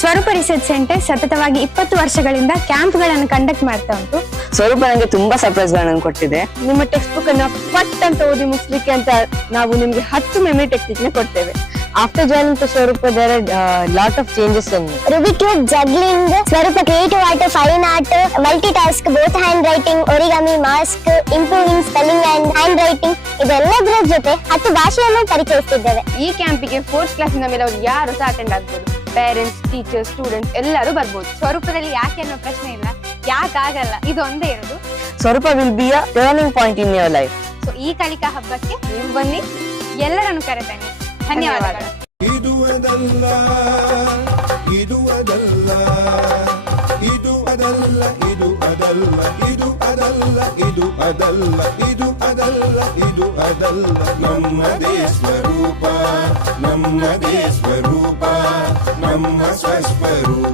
ಸ್ವರೂಪ research centre ಸತತವಾಗಿ 20 ವರ್ಷಗಳಿಂದ ಕ್ಯಾಂಪ್ಗಳನ್ನು ಕಂಡಕ್ಟ್ ಮಾಡ್ತಾ ಉಂಟು. ಸ್ವರೂಪ ನನಗೆ ತುಂಬಾ ಸರ್ಪ್ರೈಸ್ ಗಳನ್ನು ಕೊಟ್ಟಿದೆ. ನಿಮ್ಮ ಟೆಕ್ಸ್ಟ್ ಬುಕ್ ಅನ್ನ ಪಟ್ ಅಂತ ಓದಿ ಮುಗಿಸ್ಲಿಕ್ಕೆ ಅಂತ ನಾವು ನಿಮ್ಗೆ 10 ಮೆಮರಿ ಟೆಕ್ನಿಕ್ ನ ಕೊಡ್ತೇವೆ. After joining the Swarupa, there are lot of changes in me. Rubik cube, juggling, Swarupa creative art, fine art, multitask, both handwriting, origami, mask, improving spelling and handwriting. ಇದೆಲ್ಲದರ ಜೊತೆ 10 ಭಾಷೆಯನ್ನು ಪರಿಚಯಿಸುತ್ತಿದ್ದೇವೆ. ಈ ಕ್ಯಾಂಪಿಗೆ 4th ಕ್ಲಾಸ್ ಇಂದ ಮೇಲೆ ಅವರು ಯಾರು ಸಹ ಅಟೆಂಡ್ ಆಗ್ಬೋದು. ಪೇರೆಂಟ್ಸ್, ಟೀಚರ್ಸ್, ಸ್ಟೂಡೆಂಟ್ಸ್ ಎಲ್ಲರೂ ಬರ್ಬೋದು. ಸ್ವರೂಪದಲ್ಲಿ ಯಾಕೆ ಅನ್ನೋ ಪ್ರಶ್ನೆ ಇಲ್ಲ, ಯಾಕೆ ಆಗಲ್ಲ, ಇದು ಒಂದೇ ಇರೋದು. Swarupa will be a turning point in your life. So ಈ ಕಲಿಕಾ ಹಬ್ಬಕ್ಕೆ ನೀವು ಬನ್ನಿ, ಎಲ್ಲರನ್ನು ಕರೆತನ್ನಿ. ಧನ್ಯವಾದಗಳು. ಇದು ಅದಲ್ಲ ಇದು ಅದಲ್ಲ ಇದು ಅದಲ್ಲ ಇದು ಅದಲ್ಲ ಇದು ಅದಲ್ಲ ಇದು ಅದಲ್ಲ ಇದು ಅದಲ್ಲ ಇದು ಅದಲ್ಲ ನಮ್ಮದೇ ಸ್ವರೂಪ ನಮ್ಮದೇ ಸ್ವರೂಪ ನಮ್ಮ ಸ್ವಸ್ವರೂಪ.